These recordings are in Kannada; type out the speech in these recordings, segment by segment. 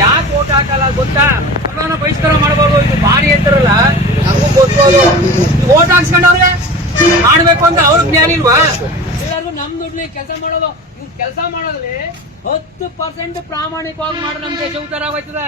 ಯಾಕೆ ಓಟ್ ಹಾಕಲ್ಲ ಗೊತ್ತಾ? ಮತದಾನ ಬಹಿಷ್ಕಾರ ಮಾಡಬಾರ್ದು ಇದು ಬಾರಿ ಅಂತಾರಲ್ಲ. ನಮಗೂ ಗೊತ್ತು ಓಟ್ ಹಾಕ್ಸ್ಕೊಂಡವ್ರೆ ಮಾಡ್ಬೇಕು ಅಂತ ಅವ್ರ ಜ್ಞಾನ ಇಲ್ವಾ? ಎಲ್ಲರಿಗೂ ನಮ್ ದುಡ್ಲಿ ಕೆಲಸ ಮಾಡೋದು. ಇವ್ ಕೆಲಸ ಮಾಡೋದ್ರಲ್ಲಿ ಹತ್ತು ಪರ್ಸೆಂಟ್ ಪ್ರಾಮಾಣಿಕವಾಗಿ ಮಾಡಿ ನಮ್ ದೇಶ ಉದ್ಧಾರ ಆಗೋಯ್ತದೆ.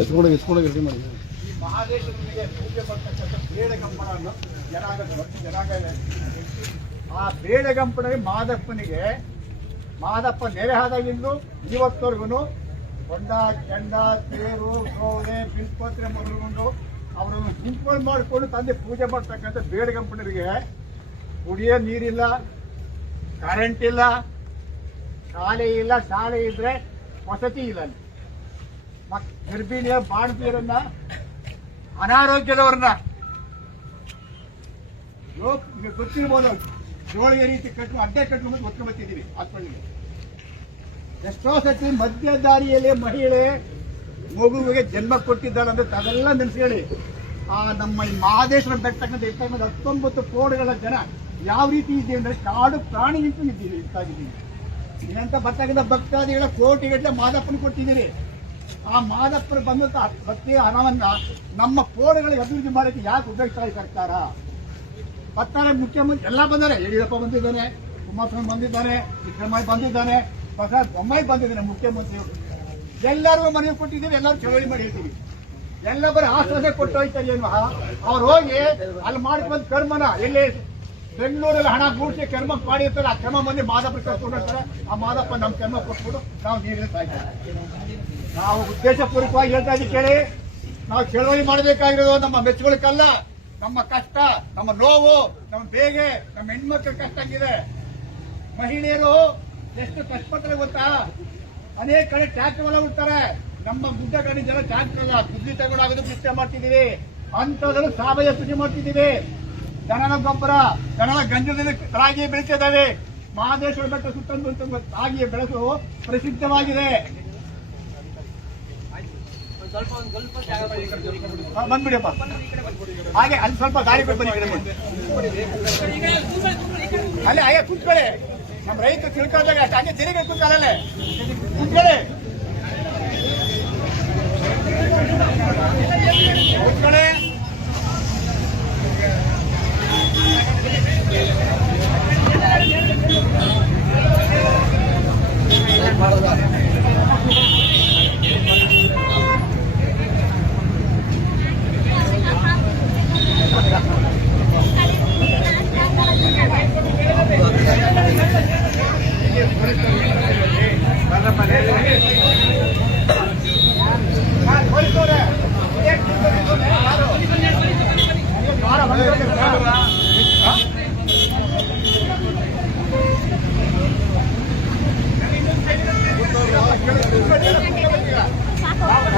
ಎತ್ಕೊಂಡೋಗಿ ಎತ್ಕೊಂಡೋಗಿ ರೆಡಿ ಮಾಡಿ. ಮಹಾದೇಶನಿಗೆ ಪೂಜೆ ಬರ್ತಕ್ಕಂಥ ಬೇಡಗಂಪನನ್ನು ಜನಾಂಗ ಜನಾಂಗ ಆ ಬೇಡಗಂಪನಿಗೆ ಮಾದಪ್ಪನಿಗೆ, ಮಾದಪ್ಪ ನೆರೆ ಆದಾಗಿಂದು ಇವತ್ತವರೆಗೂ ಹೊಂಡ ಕೆಂಡ ತೇರು ಸೋನೆ ಬಿಂಪತ್ರೆ ಮೊದಲುಗೊಂಡು ಅವರನ್ನು ಗುಂಪುಗಳು ಮಾಡಿಕೊಂಡು ತಂದೆ ಪೂಜೆ ಮಾಡ್ತಕ್ಕಂಥ ಬೇಡಗಂಪನರಿಗೆ ಕುಡಿಯೋ ನೀರಿಲ್ಲ ಕರೆಂಟ್ ಇಲ್ಲ, ಶಾಲೆ ಇಲ್ಲ, ಶಾಲೆ ಇದ್ರೆ ವಸತಿ ಇಲ್ಲ ಅಲ್ಲಿ. ಮಕ್, ಗರ್ಭಿಣಿಯ ಬಾಣತಿಯರನ್ನ, ಅನಾರೋಗ್ಯದವರನ್ನ ಗೊತ್ತಿರ್ಬೋದು ಜೋಳಿಗೆ ರೀತಿ ಕಟ್ಟು ಅಡ್ಡೆ ಕಟ್ಟು ಮತ್ತೆ ಬರ್ತಿದ್ದೀವಿ ಹಾಸ್ಪಿಟಲ್ಗೆ ಎಷ್ಟೋ ಸತಿ ಮಧ್ಯ ದಾರಿಯಲ್ಲಿ ಮಹಿಳೆ ಮಗುವಿಗೆ ಜನ್ಮ ಕೊಟ್ಟಿದ್ದಾಳೆ ಅಂದ್ರೆ ಅದೆಲ್ಲ ನೆನೆಸ್ಕೊಳ್ಳಿ. ಆ, ನಮ್ಮ ಈ ಮಹಾದೇಶ್ವರ ಬೆಟ್ಟಕ್ಕಂತ ಇರ್ತಕ್ಕಂಥ ಹತ್ತೊಂಬತ್ತು ಕೋಡುಗಳ ಜನ ಯಾವ ರೀತಿ ಇದೆ ಅಂದ್ರೆ ಕಾಡು ಪ್ರಾಣಿ ನಿಂತು ಇದ್ದೀವಿ ಇಷ್ಟಾಗಿದ್ದೀನಿ ಇನ್ನಂತ ಬರ್ತಕ್ಕಂಥ ಭಕ್ತಾದಿಗಳ ಕೋಟಿಗಟ್ಟಲೆ ಮಾದಪ್ಪನ ಕೊಟ್ಟಿದ್ದೀರಿ. ಆ ಮಾದಪ್ಪರು ಬಂದಂತ ಭಕ್ತಿಯ ಹಣವನ್ನ ನಮ್ಮ ಕೋಡುಗಳ ಅಭಿವೃದ್ಧಿ ಮಾಡಕ್ಕೆ ಯಾಕೆ ಉದ್ದೇಶ ಸರ್ಕಾರ? ಬರ್ತಾರೆ ಮುಖ್ಯಮಂತ್ರಿ, ಎಲ್ಲ ಬಂದಾರೆ. ಯಡಿಯೂರಪ್ಪ ಬಂದಿದ್ದಾನೆ, ಕುಮಾರಸ್ವಾಮಿ ಬಂದಿದ್ದಾನೆ, ಸಿದ್ದರಾಮಯ್ಯ ಬಂದಿದ್ದಾನೆ ಬಸವ ಬೊಮ್ಮಾಯಿ ಬಂದಿದ್ದೀನಿ ಮುಖ್ಯಮಂತ್ರಿಯವರು. ಎಲ್ಲರಿಗೂ ಮನವಿ ಕೊಟ್ಟಿದ್ದೀವಿ ಎಲ್ಲರೂ ಚಳವಳಿ ಮಾಡಿ ಹೇಳ್ತೀವಿ. ಎಲ್ಲ ಬರೀ ಆಶ್ವಾಸನೆ ಕೊಟ್ಟು ಹೋಯ್ತಾರೆ ಏನು? ಅವ್ರು ಹೋಗಿ ಅಲ್ಲಿ ಮಾಡ್ಕೊಂಡ್ ಕರ್ಮನ ಎಲ್ಲಿ? ಬೆಂಗಳೂರಲ್ಲಿ ಹಣ ಗೂಡಿಸಿ ಕರ್ಮ ಮಾಡಿರ್ತಾರೆ ಆ ಕ್ರಮ ಮಂದಿ ಮಾದಪ್ಪ ಕರ್ಕೊಂಡಿರ್ತಾರೆ ಆ ಮಾದಪ್ಪ ನಮ್ಮ ಕರ್ಮ ಕೊಟ್ಬಿಟ್ಟು ನಾವು ನೀರಿನ ಸಾಯ್ತಾರೆ ನಾವು ಉದ್ದೇಶಪೂರ್ವಕವಾಗಿ ಹೇಳ್ತಾ ಇದ್ದೀವಿ ಕೇಳಿ. ನಾವು ಚಳವಳಿ ಮಾಡಬೇಕಾಗಿರೋದು ನಮ್ಮ ಮೆಚ್ಚುಗಳಕ್ಕಲ್ಲ ನಮ್ಮ ಕಷ್ಟ, ನಮ್ಮ ನೋವು, ನಮ್ಮ ಬೇಗೆ, ನಮ್ಮ ಹೆಣ್ಮಕ್ಳ ಕಷ್ಟ ಆಗಿದೆ ಮಹಿಳೆಯರು ಎಷ್ಟು ಕಷ್ಟಪಡ್ತಾರೆ ಗೊತ್ತಾ? ಅನೇಕ ಕಡೆ ಟ್ಯಾಕ್ಟರ್ ಎಲ್ಲ ಉಡ್ತಾರೆ. ನಮ್ಮ ಗುಡ್ಡ ಕಡೆ ಜನ ಟ್ಯಾಕ್ಟರ್ ಅಲ್ಲ. ಕುದ್ರಿ ತಗೊಂಡಾಗೋದು ಕೃಷಿ ಮಾಡ್ತಿದ್ದೀವಿ. ಅಂಥದ್ರಲ್ಲಿ ಸಾವಯವ ಕೃಷಿ ಮಾಡ್ತಿದ್ದೀವಿ. ದನನ ಗೊಬ್ಬರ ದನದ ಗಂಜದಲ್ಲಿ ರಾಗಿ ಬೆಳೀತಿದ್ದಾವೆ ಮಹಾದೇಶ್ವರ ಬೆಟ್ಟ ಸುತ್ತಮುತ್ತ ರಾಗಿ ಬೆಳೆಸು ಪ್ರಸಿದ್ಧವಾಗಿದೆ. ಬಂದ್ಬಿಡಿಯಪ್ಪ ಹಾಗೆ ಅಲ್ಲಿ ಸ್ವಲ್ಪ ಗಾಡಿ ಬಿಟ್ಟು ಬನ್ನಿ ಅಲ್ಲೇ ಅಯ್ಯ ಕುತ್ಕೊಳ್ಳಿ. ನಮ್ಮ ರೈತರು ತಿಳ್ಕೊಂಡಾಗ ಅಷ್ಟು ಹಂಗೆ ತಿರುಗಿ ಕುತ್ಕೊಳ್ಳಲೆ ಕುತ್ಕೊಳ್ಳಿ ಕುತ್ಕೊಳ್ಳಿ ಹಾ, ಹೋಯ್ತವ್ರೆ. ಏನ್ ತಿಳ್ಕೊಂಡಿದ್ದು? ಯಾರು? ಯಾರು ಬಂದಿದ್ದಾರೆ? ಹಾ?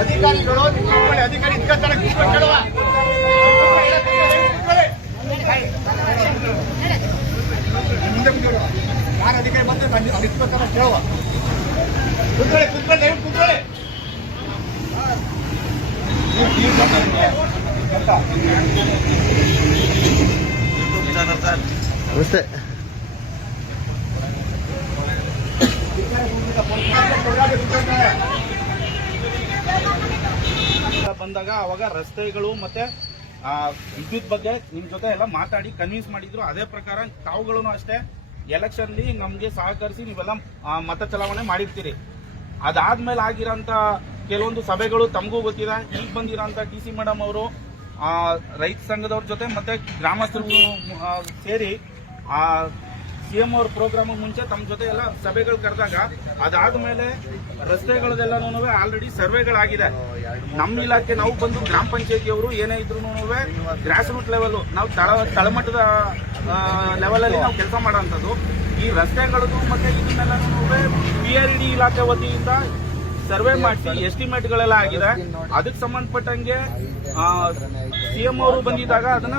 ಅಧಿಕಾರಿಗಳು ನಿಂತ್ಕೊಳ್ಳಿ, ಅಧಿಕಾರಿ ಇಟ್ಕೊತಾರೆ, ಕೂತ್ಕೊಂಡು ಕೇಳುವ. ಕೂತ್ಕೊಳ್ಳಿ. ಮುಂದೆ ಕೂತ್ಕೊಳ್ಳಿ. ಯಾರು ಅಧಿಕಾರಿ ಬಂದ್ರೆ ಬನ್ನಿ, ಅವ್ರು ಇಟ್ಕೊತಾರೆ, ಕೇಳುವ. ಕೂತ್ಕೊಳ್ಳಿ ಕೂತ್ಕೊಳ್ಳಿ ದಯವಿಟ್ಟು. ಅಷ್ಟೇ ಬಂದಾಗ ಅವಾಗ ರಸ್ತೆಗಳು ಮತ್ತೆ ಆ, ವಿದ್ಯುತ್ ಬಗ್ಗೆ ನಿಮ್ ಜೊತೆ ಎಲ್ಲ ಮಾತಾಡಿ ಕನ್ವಿನ್ಸ್ ಮಾಡಿದ್ರು. ಅದೇ ಪ್ರಕಾರ ತಾವುಗಳನ್ನು ಅಷ್ಟೇ. ಎಲೆಕ್ಷನ್ ನಮ್ಗೆ ಸಹಕರಿಸಿ ನೀವೆಲ್ಲ ಮತ ಚಲಾವಣೆ ಮಾಡಿರ್ತೀರಿ. ಅದಾದ್ಮೇಲೆ ಆಗಿರೋಂಥ ಕೆಲವೊಂದು ಸಭೆಗಳು ತಮಗೂ ಗೊತ್ತಿದೆ. ಈಗ ಬಂದಿರೋಂಥ ಟಿ ಸಿ ಮೇಡಮ್ ಅವರು ರೈತ ಸಂಘದವ್ರ ಜೊತೆ ಮತ್ತೆ ಗ್ರಾಮಸ್ಥರು ಸೇರಿ ಸಿ ಎಂ ಅವ್ರ ಪ್ರೋಗ್ರಾಮ್ ಮುಂಚೆ ತಮ್ಮ ಜೊತೆ ಎಲ್ಲ ಸಭೆಗಳು ಕರೆದಾಗ, ಅದಾದ್ಮೇಲೆ ರಸ್ತೆಗಳದೆಲ್ಲನೂ ಆಲ್ರೆಡಿ ಸರ್ವೆಗಳಾಗಿದೆ ನಮ್ಮ ಇಲಾಖೆ ನಾವು ಬಂದು ಗ್ರಾಮ ಪಂಚಾಯತಿಯವರು ಏನೇ ಇದ್ರು ಗ್ರಾಸ್ ರೂಟ್ ಲೆವೆಲ್ ನಾವು ತಳ, ತಳಮಟ್ಟದ ಲೆವೆಲಲ್ಲಿ ನಾವು ಕೆಲಸ ಮಾಡೋಂಥದ್ದು ಈ ರಸ್ತೆಗಳದ್ದು ಮತ್ತೆ ಇದನ್ನೆಲ್ಲನೂ ಪಿ ಆರ್ ಡಿ ಇಲಾಖೆ ವತಿಯಿಂದ ಸರ್ವೆ ಮಾಡಿಸಿ ಎಸ್ಟಿಮೇಟ್ಗಳೆಲ್ಲ ಆಗಿದೆ. ಅದಕ್ಕೆ ಸಂಬಂಧಪಟ್ಟಂಗೆ ಸಿಎಂ ಅವರು ಬಂದಿದ್ದಾಗ ಅದನ್ನ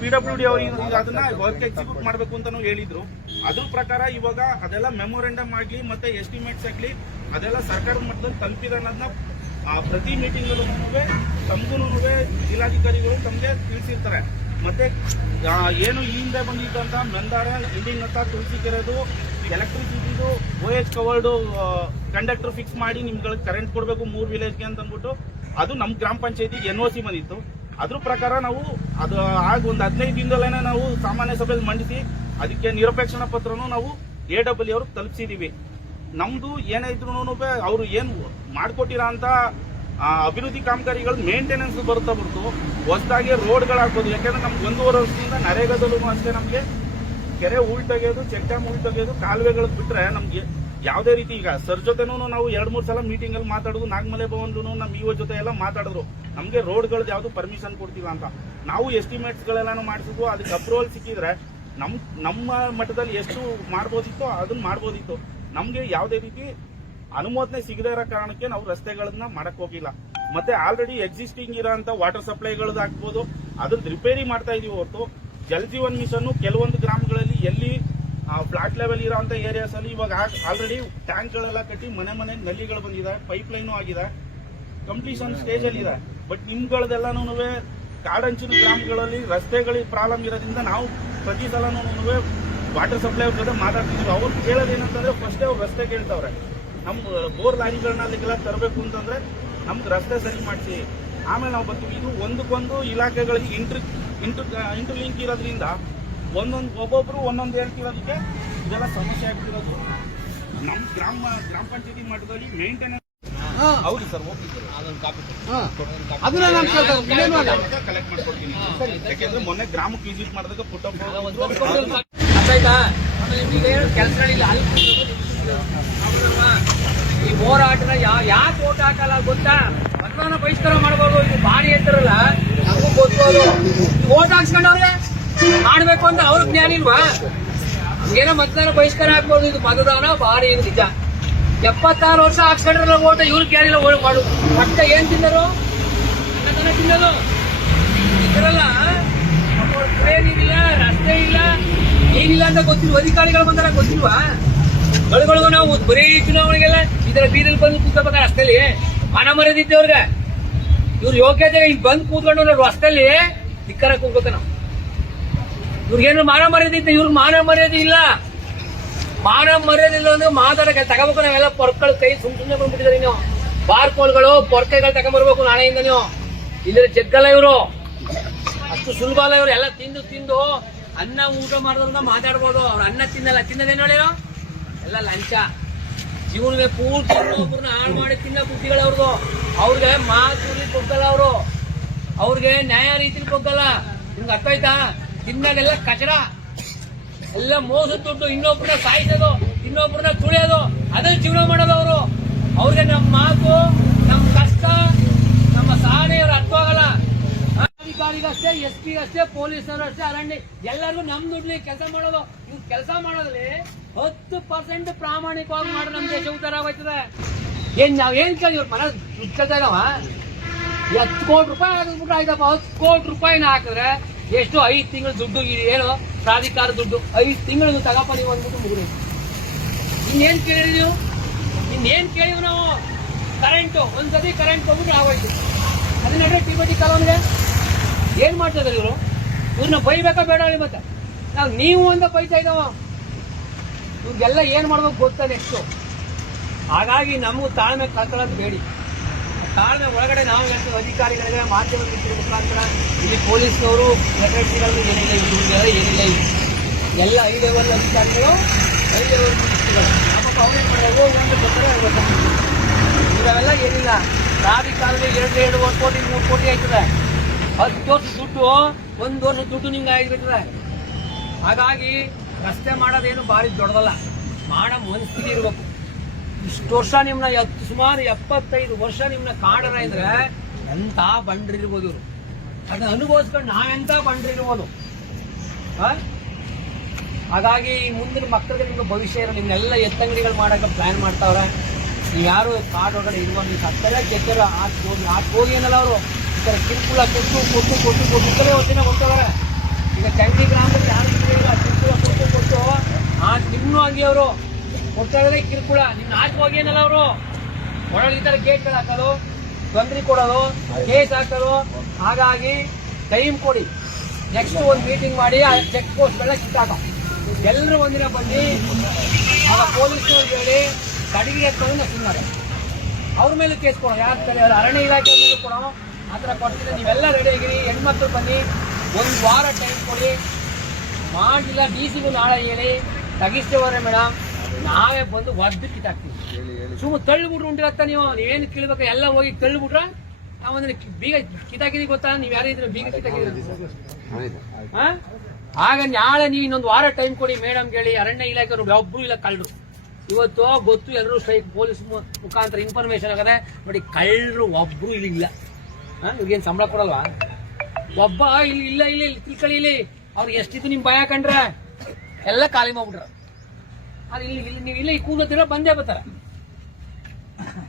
ಪಿ ಡಬ್ಲ್ಯೂ ಡಿ ಅವರು ಅದನ್ನ ವರ್ಕ್ ಎಕ್ಸಿಕ್ಯೂಟ್ ಮಾಡಬೇಕು ಅಂತ ಹೇಳಿದ್ರು. ಅದ್ರ ಪ್ರಕಾರ ಇವಾಗ ಅದೆಲ್ಲ ಮೆಮೊರೆಂಡಮ್ ಆಗ್ಲಿ ಮತ್ತೆ ಎಸ್ಟಿಮೇಟ್ಸ್ ಆಗ್ಲಿ ಅದೆಲ್ಲ ಸರ್ಕಾರದ ಮಟ್ಟದಲ್ಲಿ ತಲುಪಿದೆ ಅನ್ನೋದನ್ನ ಪ್ರತಿ ಮೀಟಿಂಗ್ ತಮಗೂ ಜಿಲ್ಲಾಧಿಕಾರಿಗಳು ತಮಗೆ ತಿಳಿಸಿರ್ತಾರೆ. ಮತ್ತೆ ಏನು ಈ ಹಿಂದೆ ಬಂದಿದ್ದಂತ ಮೆಂದಾರ ಇಂಡಿಂಗ್ ತುಳಸಿ ತುಳಸಿಕೆರೆದು ಎಲೆಕ್ಟ್ರಿಸಿಟಿದು O H covered conductor fix ಮಾಡಿ ನಿಮ್ಗಳಿಗೆ ಕರೆಂಟ್ ಕೊಡಬೇಕು ಮೂರು ವಿಲೇಜ್ಗೆ ಅಂತ ಅಂದ್ಬಿಟ್ಟು ಅದು ನಮ್ಮ ಗ್ರಾಮ ಪಂಚಾಯತಿಗೆ ಎನ್ ಒ ಸಿ ಬಂದಿತ್ತು. ಅದ್ರ ಪ್ರಕಾರ ನಾವು ಅದು ಆಗ ಒಂದು ಹದಿನೈದು ದಿನದಲ್ಲೇ ನಾವು ಸಾಮಾನ್ಯ ಸಭೆಯಲ್ಲಿ ಮಂಡಿಸಿ, ಅದಕ್ಕೆ ನಿರಪೇಕ್ಷಣಾ ಪತ್ರನೂ ನಾವು ಎ ಡಬ್ಲ್ಯೂ ಅವ್ರಿಗೆ ತಲುಪಿಸಿದೀವಿ. ನಮ್ದು ಏನಾಯ್ತು ಅವರು ಏನು ಮಾಡಿಕೊಟ್ಟಿರೋ ಅಂತ ಅಭಿವೃದ್ಧಿ ಕಾಮಗಾರಿಗಳು ಮೇಂಟೆನೆನ್ಸ್ ಬರುತ್ತಾ ಬರ್ತು. ಹೊಸದಾಗಿ ರೋಡ್ಗಳಾಗ್ಬೋದು ಯಾಕಂದ್ರೆ ನಮ್ಗೆ ಒಂದೂವರೆ ವರ್ಷದಿಂದ ನರೇಗಾದಲ್ಲೂ ಅಷ್ಟೇ ನಮಗೆ ಕೆರೆ ಉಳ್ ತೆಗೆಯೋದು ಚೆಕ್ ಡ್ಯಾಮ್ ಉಳ್ ತೆಗೆಯೋದು ಕಾಲುವೆಗಳು ಬಿಟ್ರೆ ನಮ್ಗೆ ಯಾವುದೇ ರೀತಿ ಈಗ ಸರ್ ಜೊತೆನೂ ನಾವು ಎರಡ್, ಮೂರ್ ಸಲ ಮೀಟಿಂಗ್ ಅಲ್ಲಿ ಮಾತಾಡೋದು, ನಾಗಮಲೆ ಭವನ್ಲು ನಮ್ಮ ಇವ ಜೊತೆ ಎಲ್ಲ ಮಾತಾಡಿದ್ರು. ನಮ್ಗೆ ರೋಡ್ಗಳದ್ದು ಯಾವ್ದು ಪರ್ಮಿಷನ್ ಕೊಡ್ತಿಲ್ಲ ಅಂತ. ನಾವು ಎಸ್ಟಿಮೇಟ್ಸ್ ಗಳೆಲ್ಲಾನು ಮಾಡಿಸಿದ್ವು ಅದಕ್ಕೆ ಅಪ್ರೂವಲ್ ಸಿಕ್ಕಿದ್ರೆ ನಮ್, ನಮ್ಮ ಮಟ್ಟದಲ್ಲಿ ಎಷ್ಟು ಮಾಡ್ಬೋದಿತ್ತು ಅದನ್ನ ಮಾಡ್ಬೋದಿತ್ತು. ನಮ್ಗೆ ಯಾವುದೇ ರೀತಿ ಅನುಮೋದನೆ ಸಿಗದೇ ಇರೋ ಕಾರಣಕ್ಕೆ ನಾವು ರಸ್ತೆಗಳನ್ನ ಮಾಡಕ್ ಹೋಗಿಲ್ಲ. ಮತ್ತೆ ಆಲ್ರೆಡಿ ಎಕ್ಸಿಸ್ಟಿಂಗ್ ಇರೋಂಥ ವಾಟರ್ ಸಪ್ಲೈಗಳದ್ದು ಹಾಕ್ಬೋದು, ಅದನ್ನ ರಿಪೇರಿ ಮಾಡ್ತಾ ಇದೀವಿ ಹೊರತು. ಜಲ್ ಜೀವನ್ ಮಿಷನ್ ಕೆಲವೊಂದು ಗ್ರಾಮಗಳಲ್ಲಿ ಎಲ್ಲಿ ಫ್ಲಾಟ್ ಲೆವೆಲ್ ಇರೋಂತ ಏರಿಯಾಸ್ ಅಲ್ಲಿ ಇವಾಗ ಆಲ್ರೆಡಿ ಟ್ಯಾಂಕ್ ಗಳೆಲ್ಲ ಕಟ್ಟಿ ಮನೆ ಮನೆ ನಲ್ಲಿಗಳು ಬಂದಿದೆ ಪೈಪ್ ಲೈನು ಆಗಿದೆ ಕಂಪ್ಲೀಷನ್ ಸ್ಟೇಜ್ ಅಲ್ಲಿ ಇದೆ. ಬಟ್ ನಿಮ್ಗಳದೆಲ್ಲನೂ ಕಾಡಂಚಿನ ಗ್ರಾಮಗಳಲ್ಲಿ ರಸ್ತೆಗಳಿಗೆ ಪ್ರಾಬ್ಲಮ್ ಇರೋದ್ರಿಂದ ನಾವು ಪ್ರತಿ ಸಲನೂ ವಾಟರ್ ಸಪ್ಲೈ ಅವ್ರ ಜೊತೆ ಮಾತಾಡ್ತಿದ್ವಿ. ಅವ್ರು ಕೇಳೋದೇನಂತಂದ್ರೆ ಫಸ್ಟ್ ಅವ್ರು ರಸ್ತೆ ಕೇಳ್ತಾವ್ರೆ. ನಮ್ಮ ಬೋರ್ ಲಾರಿಗಳನ್ನ ಅಲ್ಲಿಗೆಲ್ಲ ತರಬೇಕು ಅಂತಂದ್ರೆ ನಮ್ಗೆ ರಸ್ತೆ ಸರಿ ಮಾಡಿಸಿ. ಆಮೇಲೆ ನಾವು ಬರ್ತೀವಿ. ಇದು ಒಂದಕ್ಕೊಂದು ಇಲಾಖೆಗಳಿಗೆ ಇಂಟರ್ ಇಂಟರ್ ಇಂಟರ್ ಲಿಂಕ್ ಇರೋದ್ರಿಂದ ಒಂದೊಂದು ಒಬ್ಬೊಬ್ರು ಒಂದೊಂದು ಹೇಳ್ತಿರೋದಕ್ಕೆ ಇದೆಲ್ಲ ಸಮಸ್ಯೆ ಆಗ್ತಿರೋದು. ನಮ್ಮ ಗ್ರಾಮ ಗ್ರಾಮ ಪಂಚಾಯತಿ ಮಟ್ಟದಲ್ಲಿ ಮೇಂಟೆನೆನ್ಸ್ ಹೌದು ಸರ್ ಹೋಗಿದ್ರು ಅದನ್ನ ನಾನು ಕೇಳ್ತಾ ಇನ್ನೇನು ಅಲ್ಲ ಕಲೆಕ್ಟ್ ಮಾಡ್ಕೊಡ್ತೀನಿ. ಯಾಕೆಂದ್ರೆ ಮೊನ್ನೆ ಗ್ರಾಮಕ್ಕೆ ವಿಸಿಟ್ ಮಾಡಿದಾಗ ಪುಟ್ಟ ನಿಮ್ಗೆ ಕೆಲಸಗಳಿಲ್ಲ. ಅಲ್ಲಿ? ಈ ಹೋರಾಟನ ಯಾ ಯಾಕೆ ಓಟ್ ಹಾಕಲ್ಲ ಗೊತ್ತಾ? ಮತದಾನ ಬಹಿಷ್ಕಾರ ಮಾಡಬಹುದು ಇದು ಬಾರಿ ಅಂತಾರಲ್ಲ. ಓಟ್ ಹಾಕ್ಸ್ಕೊಂಡವ್ರೆ? ಮಾಡ್ಬೇಕು ಅಂತ ಅವ್ರ ಜ್ಞಾನ ಇಲ್ವಾ? ಏನೋ ಮತದಾನ ಬಹಿಷ್ಕಾರ ಹಾಕ್ಬೋದು ಇದು ಮತದಾನ ಭಾರಿ ಏನು ನಿಜ. ಎಪ್ಪತ್ತಾರು ವರ್ಷ ಹಾಕ್ಸ್ಕೊಂಡ್ರಲ್ಲ ಓಟ್, ಇವ್ರು ಕೇಳಿಲ್ಲ ಓಟ್ ಮಾಡು. ಮತ್ತೆ ಏನ್ ತಿನ್ನರು ಅನ್ನದಾನ ತಿನ್ನೋದು. ಇದ್ರಲ್ಲ ಟ್ರೈನ್ ಇಲ್ಲ ರಸ್ತೆ ಇಲ್ಲ, ಏನಿಲ್ಲ ಅಂತ ಗೊತ್ತಿಲ್ವ? ಅಧಿಕಾರಿಗಳು ಬಂದಾರ ಗೊತ್ತಿಲ್ವಾ? ಗಳಿಗಳಿಗೂ ನಾವು ಬರೀ ಚುನಾವಣೆಗೆಲ್ಲ ಇದರ ಬೀದಿಲ್ ಬಂದು ಕೂತ್ಕೋಬೇಕ ರಸ್ತೆಲಿ ಮನ ಮರೆದಿದ್ದೆ ಅವ್ರಿಗೆ. ಇವ್ರ ಯೋಗ್ಯತೆ ಈಗ ಬಂದು ಕೂತ್ಕೊಂಡು ನೋಡ್ರಿ ಹೊಸದಲ್ಲಿ ಧಿಕ್ಕಾರ ಕೂಗ್ಬೇಕ ನಾವು. ಇವ್ರಿಗೇನು ಮಾನ ಮರ್ಯಾದೆ ಇತ್ತು ಇವ್ರಿಗೆ ಮಾನ ಮರ್ಯಾದೆ ಇಲ್ಲ. ಮಾನ ಮರ್ಯಾದೆ ಇಲ್ಲ ಅಂದ್ರೆ ಮಾತಾಡಕ್ಕೆ ತಗೋಬೇಕು ನಾವೆಲ್ಲ ಪೊರ್ಕಳ ಕೈ ಸುಮ್ ಸುಮ್ಮನೆ ಬಂದ್ಬಿಟ್ಟಿದ್ದಾರೆ ನೀವು ಬಾರ್ಕೋಲ್ಗಳು ಪೊರ್ಕೆಗಳು ತಗೊಂಡ್ಬರ್ಬೇಕು ನಾಳೆಯಿಂದ ನೀವು. ಇಲ್ಲದ್ರೆ ಜಗ್ಗಲ್ಲ ಇವರು. ಅಷ್ಟು ಸುಲಭ ಅಲ್ಲ ಇವ್ರು. ಎಲ್ಲ ತಿಂದು ತಿಂದು ಅನ್ನ ಊಟ ಮಾಡೋದ್ರಿಂದ ಮಾತಾಡ್ಬೋದು. ಅವ್ರು ಅನ್ನ ತಿನ್ನಲ್ಲ. ತಿನ್ನದೇನು ಹೇಳಿರೋ ಎಲ್ಲ ಲಂಚ. ಜೀವನಕ್ಕೆ ಪೂರ್ತಿ ಒಬ್ಬರನ್ನ ಹಾಳು ಮಾಡಿ ತಿನ್ನೋ ಬುದ್ಧಿಗಳು ಅವ್ರದ್ದು ಅವ್ರಿಗೆ ಮಾತುಲಿ ಕೊಗ್ಗಲ್ಲ ಅವರು. ಅವ್ರಿಗೆ ನ್ಯಾಯ ರೀತಿಲಿ ಕೊಗ್ಗಲ್ಲ ನಿಮ್ಗೆ ಅರ್ಥ ಆಯ್ತಾ ತಿನ್ನೋದೆಲ್ಲ ಕಚಡ ಎಲ್ಲ ಮೋಸ ದುಡ್ಡು ಇನ್ನೊಬ್ಬರನ್ನ ಸಾಯಿಸೋದು ಇನ್ನೊಬ್ಬರನ್ನ ತುಳಿಯೋದು ಅದನ್ನ ಜೀವನ ಮಾಡೋದು ಅವರು. ಅವ್ರಿಗೆ ನಮ್ಮ ಮಾತು, ನಮ್ಮ ಕಷ್ಟ, ನಮ್ಮ ಸಹನೆ ಅವ್ರ ಅರ್ಥವಾಗಲ್ಲ. ಅಧಿಕಾರಿಗಷ್ಟೇ ಎಸ್ ಪಿ ಅಷ್ಟೇ ಪೊಲೀಸರು ಅಷ್ಟೇ ಅರಣ್ಯ, ಎಲ್ಲರಿಗೂ ನಮ್ ದುಡ್ಲಿ ಕೆಲಸ ಮಾಡೋದು. ಇವ್ ಕೆಲಸ ಮಾಡೋದ್ರಲ್ಲಿ ಹತ್ತು ಪರ್ಸೆಂಟ್ ಪ್ರಾಮಾಣಿಕವಾಗಿ ಮಾಡೋ ನಮ್ ದೇಶ ಉದ್ಧಾರ ಆಗೋಯ್ತದೆ. ಏನ್ ನಾವ್ ಏನ್ ಕೇಳಿ ಇವ್ರ ಮನ ದುಡ್ಡು ಹತ್ತು ಕೋಟಿ ರೂಪಾಯಿ ಹಾಕಿದ್ಬಿಟ್ಟು ಆಯ್ತಪ್ಪ, ಹತ್ತು ಕೋಟಿ ರೂಪಾಯಿನ ಹಾಕಿದ್ರೆ ಎಷ್ಟು? ಐದು ತಿಂಗಳ ದುಡ್ಡು ಏನು ಪ್ರಾಧಿಕಾರ ದುಡ್ಡು, ಐದು ತಿಂಗಳು ತಗಪ್ಪ ನೀವು ಅಂದ್ಬಿಟ್ಟು ಮುಗಿದು ಇನ್ನೇನ್ ಕೇಳಿದ್ರಿ ನೀವು? ಇನ್ನೇನ್ ಕೇಳಿದ್ರು ನಾವು? ಕರೆಂಟು ಒಂದ್ಸತಿ ಕರೆಂಟ್ ಹೋಗ್ಬಿಟ್ರೆ ಆಗೋಯ್ತು. ಅದನ್ನ ಟಿ ಬಿ ಟಿ ಕಾಲೋನ್ಗೆ? ಏನ್ ಮಾಡ್ತಾ ಇವರು? ಇವ್ರನ್ನ ಬೈಬೇಕಾ ಬೇಡ ಹೇಳಿ ಮತ್ತೆ. ನಾವು ನೀವು ಅಂತ ಬೈತಾ ಇದ್ದಾವ ಇವ್ರಿಗೆಲ್ಲ ಏನು ಮಾಡ್ಬೇಕು ಗೊತ್ತಾ ನೆಕ್ಸ್ಟು ಹಾಗಾಗಿ ನಮಗೂ ತಾಳ್ಮೆ ಕಳ್ಕೊಳ್ಳೋದು ಬೇಡಿ ತಾಳ್ಮೆ ಒಳಗಡೆ ನಾವು ಹೇಳ್ತೀವಿ ಅಧಿಕಾರಿಗಳಿಗೆ ಮಾಧ್ಯಮ ಮಿತ್ರರ ಮುಖಾಂತರ, ಇಲ್ಲಿ ಪೊಲೀಸ್ನವರು ಸೆಕ್ರೆಟರಿಗಳು ಏನಿಲ್ಲ ಇವ್ರಿಗೆಲ್ಲ ಏನಿಲ್ಲ ಎಲ್ಲ ಐ ಲೆವೆಲ್ ಅಧಿಕಾರಿಗಳು ಐ ಲೆವೆಲ್ ನಮ್ಮ ಅವನೇ ಮಾಡೋದು ಅಂತ ಬರ್ತಾರೆ ಏನಿಲ್ಲ. ರಾಜಕಾಲದಲ್ಲಿ ಎರಡು ಎರಡು ಕೋಟಿ, ಮೂರು ಕೋಟಿ ಆಯ್ತದೆ. ಹತ್ತು ವರ್ಷ ದುಡ್ಡು, ಒಂದು ವರ್ಷ ದುಡ್ಡು ನಿಮ್ಗೆ ಆಗಿರ್ತದೆ ಹಾಗಾಗಿ ರಸ್ತೆ ಮಾಡೋದೇನು ಭಾರಿ ದೊಡ್ಡದಲ್ಲ. ಮಾಡೋ ಮನಸ್ಥಿತಿ ಇರಬೇಕು. ಇಷ್ಟು ವರ್ಷ ನಿಮ್ನ ಎತ್ತು ಸುಮಾರು ಎಪ್ಪತ್ತೈದು ವರ್ಷ ನಿಮ್ನ ಕಾಡರ ಇದ್ರೆ ಎಂತ ಬಂಡ್ರಿರ್ಬೋದು ಇವರು. ಅದನ್ನ ಅನುಭವಿಸ್ಕೊಂಡು ನಾವೆಂತ ಬಂಡ್ರಿರ್ಬೋದು? ಹಾಗಾಗಿ ಮುಂದಿನ ಮಕ್ಕಳಿಗೆ ನಿಮ್ಗೆ ಭವಿಷ್ಯ ಇರೋ ನಿಮ್ನೆಲ್ಲ ಎತ್ತಂಗಡಿಗಳು ಮಾಡೋಕೆ ಪ್ಲಾನ್ ಮಾಡ್ತಾವ್ರೆ. ಯಾರು ಕಾಡು ಒಳಗಡೆ ಇರುವಾಗ ನೀವು ಸತ್ತಲ್ಲ ಕೆಟ್ಟಲ್ಲ ಆಚೆ ಹೋಗಿ ಆಚೆ ಹೋಗಿ ಏನಲ್ಲ ಅವರು. ಈ ಕಿರುಕುಳ ಕೊಟ್ಟು ಕೊಟ್ಟು ಕೊಟ್ಟು ಕೊಟ್ಟು ಒಂದಿನ ಹೊಂಟವ್ರೆ ಈಗ ಚಂಡಿ ಗ್ರಾಮದಲ್ಲಿ ಯಾರು ಇಲ್ಲ ಕಿರುಕುಳ ಕೊಟ್ಟು ಕೊಟ್ಟು, ಆ ನಿಮ್ಮನ್ನು ಹಂಗೆ ಅವರು. ಕೊಡ್ತಾ ಇದ್ರೆ ಕಿರುಕುಳ, ನಿಮ್ನ ಹೋಗಿ ಏನಲ್ಲ ಅವರು? ಒಳಗೆ ಈ ಥರ ಗೇಟ್ಗಳು ಹಾಕೋದು, ತೊಂದರೆ ಕೊಡೋದು, ಕೇಸ್ ಹಾಕೋದು. ಹಾಗಾಗಿ ಟೈಮ್ ಕೊಡಿ. ನೆಕ್ಸ್ಟ್ ಒಂದು ಮೀಟಿಂಗ್ ಮಾಡಿ, ಆ ಚೆಕ್ ಪೋಸ್ಟ್ಗಳನ್ನ ಕಿತ್ತಾಕೋ ಎಲ್ಲರೂ ಒಂದಿನ ಬನ್ನಿ. ಆಗ ಪೊಲೀಸ್ನವ್ರು ಹೇಳಿ ಕಡಿಗೆ ತಗೊಂಡು ಸುಮ್ಮನೆ ಅವ್ರ ಮೇಲೆ ಕೇಸ್ ಕೊಡೋ, ಯಾರು ಅರಣ್ಯ ಇಲಾಖೆ ಮೇಲೆ ಕೊಡೋ. ಆ ಥರ ಕೊಡ್ತೀನಿ ನೀವೆಲ್ಲ ರೆಡಿ ಆಗಿರಿ. ಹೆಣ್ಮಕ್ಳು ಬನ್ನಿ. ಒಂದು ವಾರ ಟೈಮ್ ಕೊಡಿ. ಮಾಡಿಲ್ಲ ಡಿ ಸಿಗೂ ನಾಳೆ ಹೇಳಿ. ತಗಿಸ್ತೇವ್ರೆ ಮೇಡಮ್ ನಾವೇ ಬಂದು ಒದ್ದು ಕಿತ್ತಾಕ್ತೀವಿ. ಸುಮ್ಮ ತಳ್ಳಿಬಿಟ್ರು ಉಂಟಿರತ್ತ ನೀವು. ಏನು ಕೇಳ್ಬೇಕು? ಎಲ್ಲ ಹೋಗಿ ತಳ್ಳಿಬಿಟ್ರ? ನಾವೊಂದ್ರೆ ಬೀಗ ಕಿತ್ತಾಕಿದೀವಿ ಗೊತ್ತಾ? ನೀವು ಯಾರೇ ಇದ್ರೆ ಬೀಗ ಕಿತ್ತಾಕಿದ್ರಿ? ಹಾಂ? ಆಗ ನಾಳೆ ನೀವು ಇನ್ನೊಂದು ವಾರ ಟೈಮ್ ಕೊಡಿ ಮೇಡಮ್ ಹೇಳಿ. ಅರಣ್ಯ ಇಲಾಖೆ ಒಬ್ಬರು ಇಲ್ಲ ಕಳ್ಳರು. ಇವತ್ತು ಗೊತ್ತು ಎಲ್ಲರೂ ಸ್ಟ್ರೈಕ್ ಪೊಲೀಸ್ ಮುಖಾಂತರ ಇನ್ಫಾರ್ಮೇಶನ್ ಆಗದೆ ನೋಡಿ ಕಳ್ಳರು ಒಬ್ಬರು ಇಲ್ಲಿ? ಇವ್ರಿಗೇನ್ ಸಂಬಳ ಕೊಡಲ್ವಾ? ಒಬ್ಬ ಇಲ್ಲಿ ಇಲ್ಲ ಇಲ್ಲಿ ತಿಳ್ಕೊಳ್ಳಿ ಇಲ್ಲಿ. ಅವ್ರಿಗೆ ಎಷ್ಟಿತ್ತು ನಿಮ್ ಭಯ ಕಂಡ್ರೆ? ಎಲ್ಲ ಖಾಲಿ ಮಾಡ್ಬಿಟ್ರ. ಅದು ಇಲ್ಲಿ ಇಲ್ಲಿ ನೀವು ಇಲ್ಲಿ ಬಂದೇ ಬರ್ತಾರ.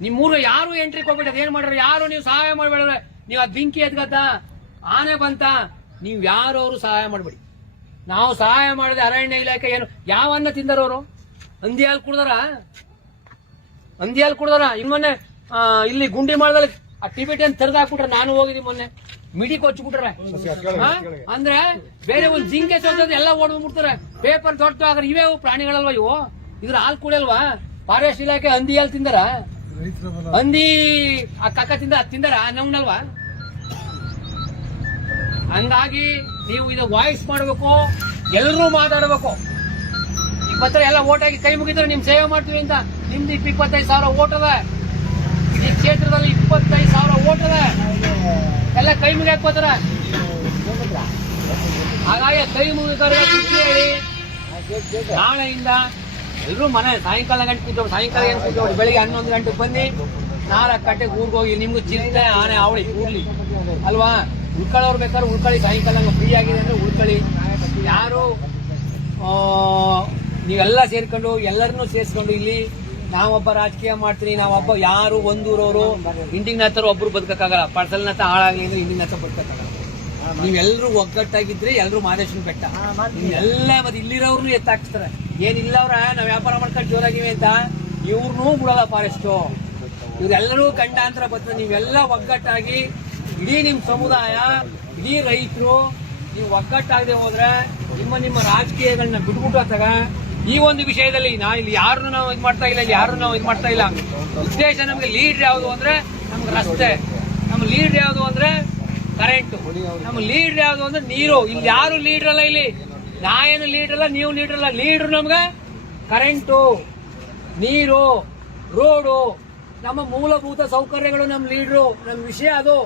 ನಿಮ್ ಊರು ಯಾರು ಎಂಟ್ರಿ ಕೊಡ್ಬಿಟ್ಟ ಏನ್ ಮಾಡ್ರಿ ಯಾರು ನೀವು ಸಹಾಯ ಮಾಡ್ಬೇಡ್ರೆ? ನೀವು ಅದ್ ಬೆಂಕಿ ಎದ್ಗತ್ತ ಆನೆ ಬಂತ? ನೀವ್ ಯಾರು ಅವರು ಸಹಾಯ ಮಾಡ್ಬೇಡಿ. ನಾವು ಸಹಾಯ ಮಾಡಿದ ಅರಣ್ಯ ಇಲಾಖೆ ಏನು ಯಾವ ಅನ್ನ ತಿಂದಾರ ಅವರು? ಹಂದಿ ಹಾಲು ಕುಡ್ದಾರ? ಹಾಲು ಕುಡ್ದಾರ? ಇನ್ ಮೊನ್ನೆ ಆ, ಇಲ್ಲಿ ಗುಂಡಿ ಮಾಡದಲ್ಲಿ ಆ ಟಿಬೆಟಿಯನ್ ತೆರೆದು ಹಾಕ್ಬಿಟ್ರೆ ನಾನು ಹೋಗಿದ್ದೀನಿ ಮೊನ್ನೆ. ಮಿಡಿ ಕೊಚ್ಚಿಬಿಟ್ರೆ? ಅಂದ್ರೆ ಬೇರೆ ಒಂದು ಜಿಂಕೆ ಸೋತದ ಎಲ್ಲ ಓಡ್ಬಿಡ್ತಾರೆ. ಪೇಪರ್ ದೊಡ್ಡ ಆದ್ರೆ ಇವೇ ಪ್ರಾಣಿಗಳಲ್ವಾ ಇವು? ಇದ್ರ ಹಾಲು ಕುಡಿಯಲ್ವಾ? ಫಾರೆಸ್ಟ್ ಇಲಾಖೆ ಹಂದಿ ಹಾಲು ತಿಂದಾರ? ಹಂದಿ ಆ ಕಕ್ಕ ತಿಂದ ತಿಂದಾರ? ನಮ್ನಲ್ವಾ? ಹಂಗಾಗಿ ನೀವು ಇದು ವಾಯ್ಸ್ ಮಾಡಬೇಕು ಎಲ್ಲರೂ ಮಾತಾಡಬೇಕು. ಇಪ್ಪತ್ತರ ಎಲ್ಲ ಓಟ್ ಹಾಕಿ ಕೈ ಮುಗಿದ್ರೆ ನಿಮ್ ಸೇವೆ ಮಾಡ್ತೀವಿ ಅಂತ. ನಿಮ್ದು ಇಪ್ಪ ಇಪ್ಪತ್ತೈದು ಸಾವಿರ ಓಟ್ ಅದ. ಈ ಕ್ಷೇತ್ರದಲ್ಲಿ ಇಪ್ಪತ್ತೈದು ಸಾವಿರ ಓಟ್ ಅದ ಎಲ್ಲ ಕೈ ಮುಗಿ ಹಾಕೋತಾರ ಹಾಗಾಗಿ ಕೈ ಖುಷಿ ಹೇಳಿ? ನಾಳೆಯಿಂದ ಎಲ್ಲರೂ ಮನೆ ಸಾಯಂಕಾಲ ಗಂಟೆ ಕೂತ್ಕೊಂಡು ಸಾಯಂಕಾಲ ಏನು ಕೂತ್ಕೊಂಡು ಬೆಳಿಗ್ಗೆ ಹನ್ನೊಂದು ಗಂಟೆಗೆ ಬನ್ನಿ. ನಾಲ್ಕು ಗಂಟೆಗೆ ಊರಿಗೆ ಹೋಗಿ ನಿಮ್ಗೂ ಚಿಂತೆ ಆನೆ ಅವಳಿ ಕೂರ್ಲಿ ಅಲ್ವಾ? ಉಳ್ಕೊಳ್ಳೋರು ಬೇಕಾದ್ರೆ ಉಳ್ಕೊಳ್ಳಿ ಸಾಯಂಕಾಲ ಫ್ರೀ ಆಗಿದೆ ಅಂದ್ರೆ ಉಳ್ಕೊಳ್ಳಿ ಯಾರು ನೀವೆಲ್ಲ ಸೇರ್ಕೊಂಡು ಎಲ್ಲರನ್ನೂ ಸೇರಿಸ್ಕೊಂಡು ಇಲ್ಲಿ ನಾವೊಬ್ಬ ರಾಜಕೀಯ ಮಾಡ್ತೀನಿ ನಾವೊಬ್ಬ ಯಾರು ಒಂದೂರವರು ಇಂಡಿಂಗ್ ಹತ್ರ ಒಬ್ರು ಬದುಕಕ್ಕಾಗಲ್ಲ. ಪರ್ಸಲ್ ನತ್ತ ಹಾಳಾಗ್ಲಿ ಅಂದ್ರೆ ಇಂಡಿಂಗ್ ಹತ್ರ ಬದುಕಕ್ಕಾಗಲ್ಲ. ನೀವೆಲ್ಲರೂ ಒಗ್ಗಟ್ಟಾಗಿದ್ರೆ ಎಲ್ಲರೂ ಮಾದೇಶನ್ ಬೆಟ್ಟ. ಎಲ್ಲ ಮತ್ತೆ ಇಲ್ಲಿರೋರ್ನು ಎತ್ತಾಕ್ತಾರೆ ಏನಿಲ್ಲವ್ರ ನಾವ್ ವ್ಯಾಪಾರ ಮಾಡ್ಕೊಂಡು ಜೋರಾಗಿವೆ ಅಂತ. ಇವ್ರನ್ನೂ ಬಿಡಲ್ಲ ಫಾರೆಸ್ಟ್ ಇವರೆಲ್ಲರೂ ಖಂಡಾಂತರ ಬರ್ತದೆ ನೀವೆಲ್ಲ ಒಗ್ಗಟ್ಟಾಗಿ ಇಡೀ ನಿಮ್ಮ ಸಮುದಾಯ ಇಡೀ ರೈತರು ನೀವು ಒಗ್ಗಟ್ಟಾಗದೆ ಹೋದ್ರೆ ನಿಮ್ಮ ನಿಮ್ಮ ರಾಜಕೀಯಗಳನ್ನ ಬಿಟ್ಬಿಟ್ಟು ಅತ್ತಾಗ ಈ ಒಂದು ವಿಷಯದಲ್ಲಿ ನಾ ಇಲ್ಲಿ ಯಾರನ್ನು ನಾವು ಇದು ಮಾಡ್ತಾ ಇಲ್ಲ, ಯಾರನ್ನು ನಾವು ಇದು ಮಾಡ್ತಾ ಇಲ್ಲ. ಉದ್ದೇಶ ನಮಗೆ ಲೀಡ್ ಯಾವುದು ಅಂದ್ರೆ ನಮ್ಗೆ ರಸ್ತೆ. ನಮ್ಮ ಲೀಡ್ ಯಾವುದು ಅಂದ್ರೆ ಕರೆಂಟ್ ನಮ್ಮ ಲೀಡ್ ಯಾವುದು ಅಂದ್ರೆ ನೀರು. ಇಲ್ಲಿ ಯಾರು ಲೀಡರ್ ಅಲ್ಲ ಇಲ್ಲಿ? ನಾ ಏನು ಲೀಡರ್ ಅಲ್ಲ, ನೀವು ಲೀಡರ್ ಅಲ್ಲ. ಲೀಡರ್ ನಮ್ಗೆ ಕರೆಂಟು ನೀರು ರೋಡು ನಮ್ಮ ಮೂಲಭೂತ ಸೌಕರ್ಯಗಳು ನಮ್ಮ ಲೀಡ್ರು ನಮ್ಮ ವಿಷಯ ಅದು.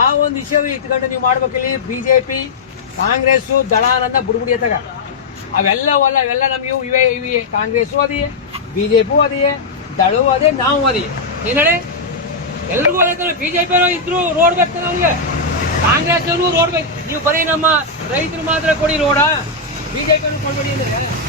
ಆ ಒಂದು ವಿಷಯ ಇಟ್ಕೊಂಡು ನೀವು ಮಾಡ್ಬೇಕಿಲ್ಲಿ ಬಿಜೆಪಿ ಕಾಂಗ್ರೆಸ್ ದಳಾನಂದ ಎತ್ತಾಗ. ಅವೆಲ್ಲವಲ್ಲ ಅವೆಲ್ಲ ನಮಗೆ ಇವು, ಇವೆ. ಕಾಂಗ್ರೆಸ್ಸು ಅದೇ ಬಿಜೆಪಿ ಅದೆಯೇ, ದಳವು ಅದೇ, ನಾವು ಅದೇ ಏನೇಳಿ ಎಲ್ರಿಗೂ ಅದೇ ಬಿಜೆಪಿ ಇದ್ರು ರೋಡ್ ಬೇಕು ನಮ್ಗೆ. ಕಾಂಗ್ರೆಸ್ ರೋಡ್ ಬೇಕು. ನೀವು ಬರೀ ನಮ್ಮ ರೈತರು ಮಾತ್ರ ಕೊಡಿ ರೋಡ. ಬಿಜೆಪಿ ಕೊಡ್ಬೇಡಿ ಅಂದ್ರೆ.